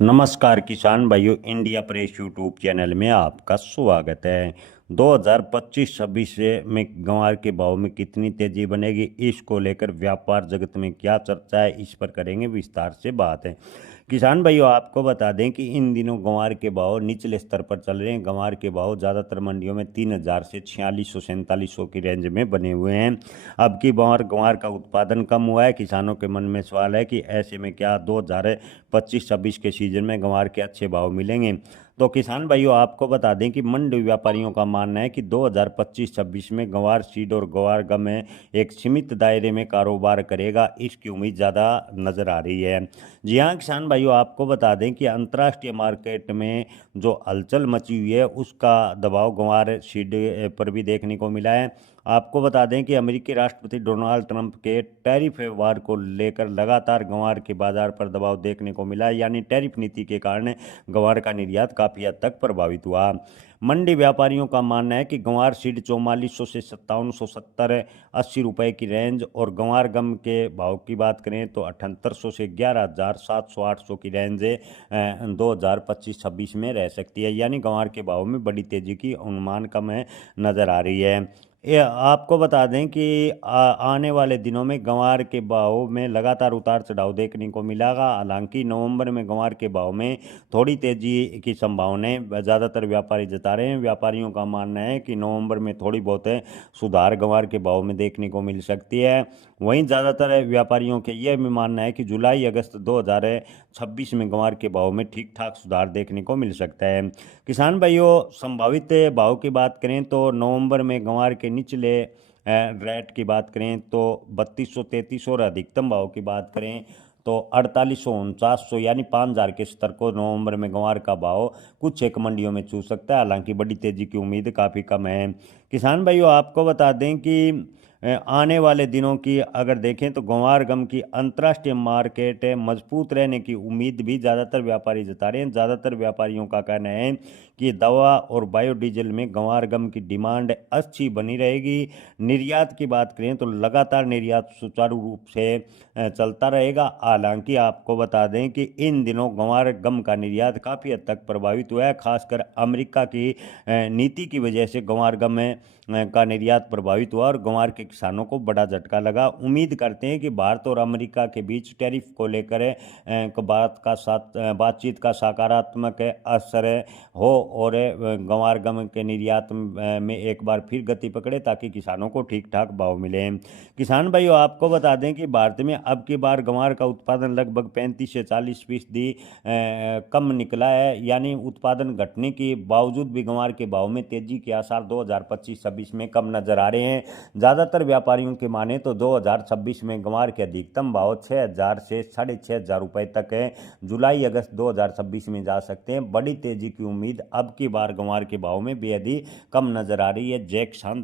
नमस्कार किसान भाइयों, इंडिया प्रेस यूट्यूब चैनल में आपका स्वागत है। 2025-26 में ग्वार के भाव में कितनी तेजी बनेगी, इसको लेकर व्यापार जगत में क्या चर्चा है, इस पर करेंगे विस्तार से बात है। किसान भाइयों, आपको बता दें कि इन दिनों ग्वार के भाव निचले स्तर पर चल रहे हैं। ग्वार के भाव ज़्यादातर मंडियों में 3000 से 4600-4700 की रेंज में बने हुए हैं। अब की बार ग्वार का उत्पादन कम हुआ है। किसानों के मन में सवाल है कि ऐसे में क्या 2025-26 के सीजन में ग्वार के अच्छे भाव मिलेंगे। तो किसान भाइयों, आपको बता दें कि मंडी व्यापारियों का मानना है कि 2025-26 में ग्वार सीड और ग्वार गम में एक सीमित दायरे में कारोबार करेगा, इसकी उम्मीद ज़्यादा नज़र आ रही है। जी हाँ किसान भाइयों, आपको बता दें कि अंतर्राष्ट्रीय मार्केट में जो हलचल मची हुई है, उसका दबाव ग्वार सीड पर भी देखने को मिला है। आपको बता दें कि अमेरिकी राष्ट्रपति डोनाल्ड ट्रंप के टैरिफ वार को लेकर लगातार ग्वार के बाजार पर दबाव देखने को मिला है, यानी टैरिफ नीति के कारण ग्वार का निर्यात काफ़ी हद तक प्रभावित हुआ। मंडी व्यापारियों का मानना है कि ग्वार सीड 4400 से 5770-80 रुपए की रेंज और ग्वार गम के भाव की बात करें तो 7800 से 11700-800 की रेंज 2025-26 में रह सकती है, यानी ग्वार के भाव में बड़ी तेजी की अनुमान कम है नज़र आ रही है। आपको बता दें कि आने वाले दिनों में ग्वार के भाव में लगातार उतार चढ़ाव देखने को मिलेगा। हालांकि नवंबर में ग्वार के भाव में थोड़ी तेजी की संभावनाएं ज़्यादातर व्यापारी जता रहे हैं। व्यापारियों का मानना है कि नवंबर में थोड़ी बहुत सुधार ग्वार के भाव में देखने को मिल सकती है। वहीं ज़्यादातर व्यापारियों के यह भी मानना है कि जुलाई अगस्त 2026 में ग्वार के भाव में ठीक ठाक सुधार देखने को मिल सकता है। किसान भाइयों, संभावित भाव की बात करें तो नवंबर में ग्वार के निचले रेट की बात करें तो 3200-3300 और अधिकतम भाव की बात करें तो 4800-4900 यानी 5000 के स्तर को नवंबर में ग्वार का भाव कुछ एक मंडियों में छू सकता है। हालांकि बड़ी तेजी की उम्मीद काफ़ी कम है। किसान भाइयों, आपको बता दें कि आने वाले दिनों की अगर देखें तो ग्वार गम की अंतर्राष्ट्रीय मार्केट मजबूत रहने की उम्मीद भी ज़्यादातर व्यापारी जता रहे हैं। ज़्यादातर व्यापारियों का कहना है कि दवा और बायोडीजल में ग्वार गम की डिमांड अच्छी बनी रहेगी। निर्यात की बात करें तो लगातार निर्यात सुचारू रूप से चलता रहेगा। हालांकि आपको बता दें कि इन दिनों ग्वार गम का निर्यात काफ़ी हद तक प्रभावित हुआ है। खासकर अमेरिका की नीति की वजह से ग्वार गम का निर्यात प्रभावित हुआ और ग्वार के किसानों को बड़ा झटका लगा। उम्मीद करते हैं कि भारत और अमेरिका के बीच टैरिफ को लेकर बातचीत का सकारात्मक असर हो और ग्वार गम के निर्यात में एक बार फिर गति पकड़े, ताकि किसानों को ठीक ठाक भाव मिले। किसान भाइयों, आपको बता दें कि भारत में अब की बार ग्वार का उत्पादन लगभग 35 से 40% कम निकला है, यानी उत्पादन घटने के बावजूद भी ग्वार के भाव में तेजी के आसार 2025-26 में कम नजर आ रहे हैं। ज़्यादातर व्यापारियों के माने तो 2026 में ग्वार के अधिकतम भाव 6000 से 6500 रुपए तक है। जुलाई अगस्त 2026 में जा सकते हैं। बड़ी तेजी की उम्मीद अब की बार ग्वार के भाव में बेहद ही कम नजर आ रही है। जय किसान।